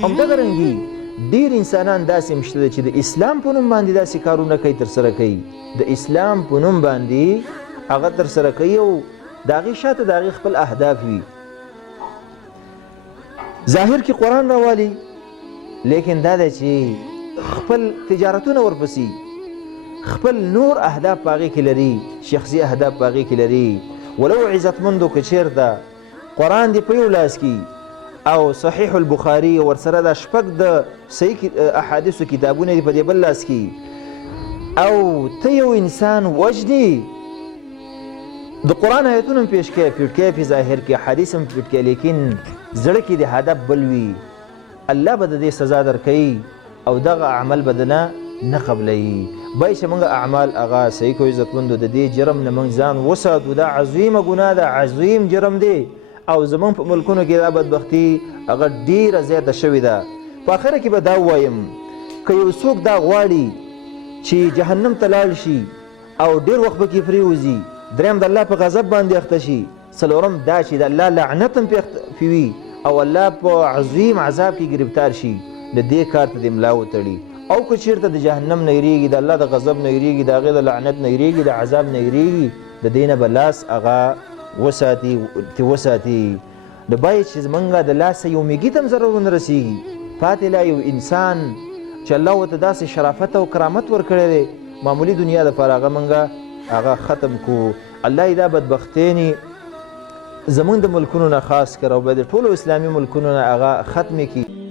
همدغه رنګي ډېر انسانان داسې هم شته چې د اسلام په نوم باندې داسې کارونه کوي ترسره کوي د اسلام په نوم باندې هغه ترسره کوي او د هغې شاته د هغې خپل اهداف وي ظاهر کې قرآن راوالي لیکن دا دی چې خپل تجارتونه ورپسې خپل نور اهداف په هغې کې لري شخصي اهداف په هغې کې لري ولو عزتمندو که چېرته قرآن دې په یو لاس کې او صحیح البخاري ورسره دا شپږ د صحیح احادیثو کتابونه دي په دې بل لاس کې او ته یو انسان وجدي د قرآن آیتونه هم پیش کوي پټ کوي په ظاهر کې حدیث هم پټ کوي لیکن زړه کې د هدف بل وي الله به د دې سزا درکوي او دغه عمل به نه قبلوي باید چې موږ اعمال هغه صحیح کوو عزتمندو د دې جرم نه موږ ځان وساتو دا عظیمه ګناه ده عظیم جرم دی او زمونږ په ملکونو کې دا بدبختي هغه ډیره زیاته شوې ده په آخره کې به دا ووایم که یو څوک دا غواړي چې جهنم ته لاړ شي او ډیر وخت به کې پرېوځي دریم د الله په غضب باندې اخته شي څلورم دا چې د الله لعنت هم پې وي او الله په عظیم عذاب کې ګرفتار شي د دې کار ته دې ملا وتړي او که چېرته د جهنم نه یریږي د الله د غضب نه یریږي د هغې د لعنت نه یریږي د عذاب نه یریږي د دې نه به لاس هغه وساتي د باید چې زمونږ د لاسه یو میږي ته هم ضرر ونه رسېږي پاتې لا یو انسان چې الله ورته داسې شرافت او کرامت ورکړی دی معمولي دنیا دپاره هغه موږ هغه ختم کو الله دا بدبختینې زمونږ د ملکونو نه خاص کړه او به د ټولو اسلامي ملکونو نه هغه ختمې کړي